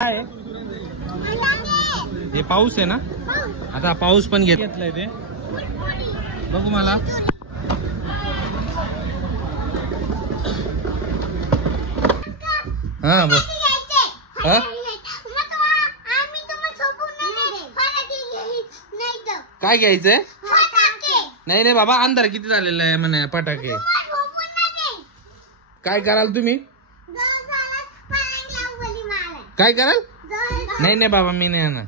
काय हे पाऊस आहे ना? आता पाऊस पण घेतलाय ते बघू मला. हा बघ काय घ्यायचंय? नाही नाही बाबा, अंधार किती झालेला आहे म्हणे. फटाके काय कराल तुम्ही? काय कराल? नाही नाही बाबा, मी नाही येणार.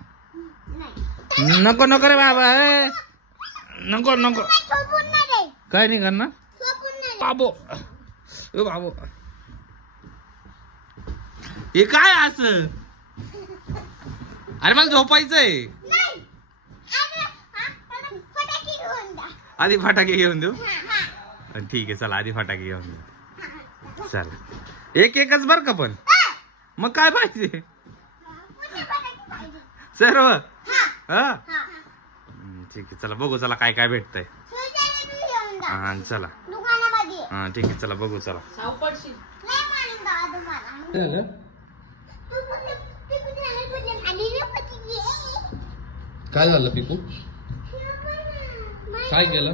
नको नको रे बाबा, नको नको. काय नाही करणार बाबो. बाबो हे काय असं? अरे मला झोपायचंय. आधी फटाके घेऊन देऊ. ठीक आहे चला, आधी फटाके घेऊन देऊ. चला एक एकच बर का. पण मग काय पाहिजे? सर्व हा ठीक आहे. चला बघू, चला काय काय भेटतंय. हा चला. हा ठीक आहे चला बघू. चला काय झालं पिकू? काय केलं?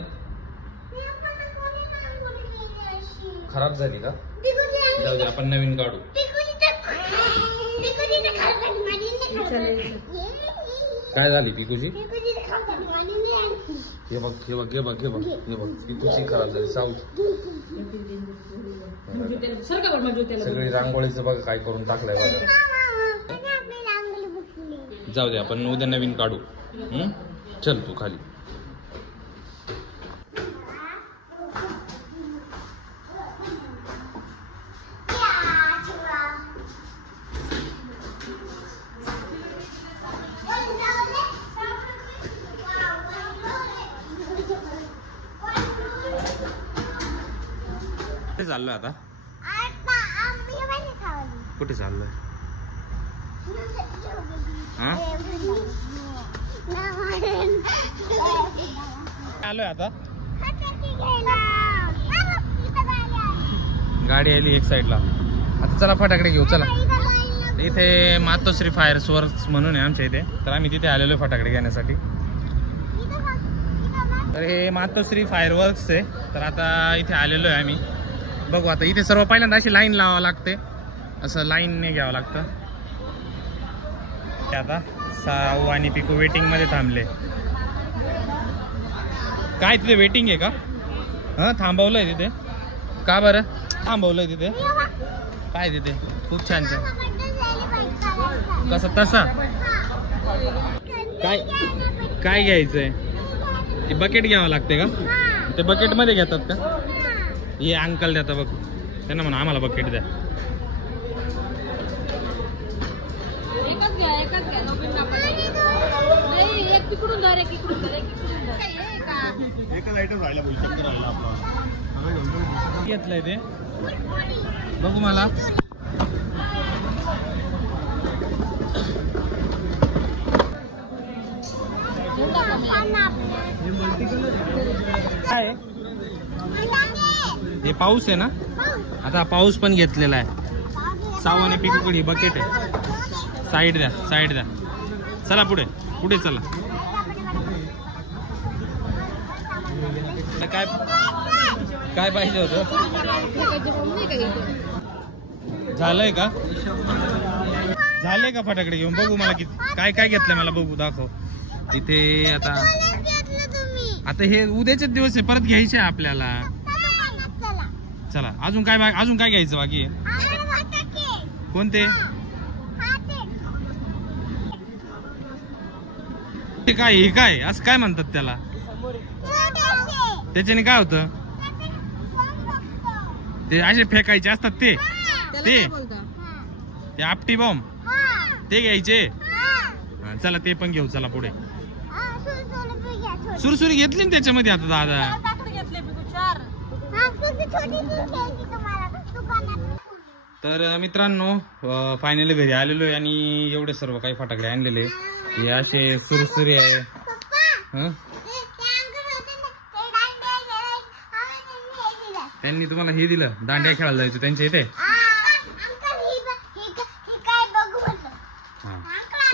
खराब झाली का? जाऊ दे, आपण नवीन काढू. काय झाली पिकूची? हे बघ हे बघ हे बघ हे बघ हे बघ, पिकूची खराब झाली. साऊथ सगळी रांगोळीचं बघ काय करून टाकलंय बघा. जाऊ दे, आपण उद्या नवीन काढू. चल तू खाली. कुठे चाललोय आता? कुठे चाललोय? आलोय आता. गाडी आली एक साईडला. आता चला फटाकडे घेऊ. चला इथे मातोश्री फायर्स वर्क्स म्हणून आहे आमच्या इथे, तर आम्ही तिथे आलेलो फटाकडे घेण्यासाठी. तर हे मातोश्री फायर वर्क्स आहे, तर आता इथे आलेलो आहे आम्ही. बघू आता इथे सर्व पहिल्यांदा अशी लाईन लावावं लागते. असं लाईनने घ्यावं लागतं. आता साऊ आणि पिकू वेटिंग मध्ये थांबले. काय तिथे वेटिंग आहे का? हा थांबवलंय तिथे. का बरं थांबवलंय तिथे? काय तिथे खूप छान छान. कसं तसा? काय काय घ्यायचंय? ते बकेट घ्यावं लागते का? ते बकेट मध्ये घेतात का? हे अंकल देता बघ, त्यांना म्हणा आम्हाला बकेट द्या. घेतलंय ते बघू मला. काय हे पाऊस आहे ना? आता पाऊस पण घेतलेला आहे. साऊ आणि पिकूकडे बकेट आहे. साईड द्या, साईड द्या. चला पुढे पुढे चला. काय काय पाहिजे होतं? झालंय का? झालंय का फटाकडे घेऊन? बघू मला किती काय काय घेतलंय मला बघू, दाखव. इथे आता आता हे उद्याचे दिवस आहे, परत घ्यायचे आपल्याला. चला अजून काय घ्यायचं बाकी आहे? कोणते? काय हे काय असं काय म्हणतात त्याला? त्याच्याने काय होतं? ते असे फेकायचे असतात ते ते आपटी बॉम्ब ते घ्यायचे. चला ते पण घेऊ. चला पुढे. सुरसुरी घेतली ना त्याच्यामध्ये आता दादा. तर मित्रांनो फायनली घरी आलेलो आहे आणि एवढे सर्व काही फटाकडे आणलेले. हे असे सुरसुरी आहे. त्यांनी तुम्हाला हे दिलं, दांड्या खेळायला जायचं त्यांच्या इथे.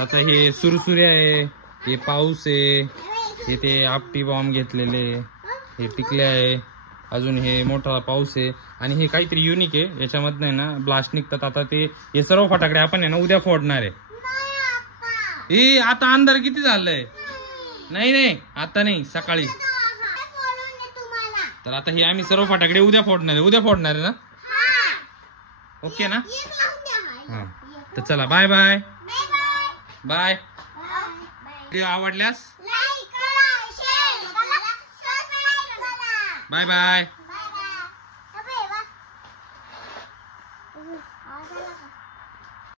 आता हे सुरसुऱ्या आहे, हे पाऊस आहे, हे ते आपटी बॉम्ब घेतलेले, हे टिकले आहे, अजून हे मोठा पाऊस आहे आणि हे काहीतरी युनिक आहे याच्यामधनं आहे ना ब्लास्ट निघतात. आता ते हे सर्व फटाकडे आपण आहे ना उद्या फोडणार आहे. हे आता अंधार किती झालंय? नाही नाही आता नाही, सकाळी. तर आता हे आम्ही सर्व फटाकडे उद्या फोडणार आहे. उद्या फोडणार आहे ना? ओके ना? हा तर चला बाय बाय बाय. व्हिडिओ आवडल्यास बाय बाय.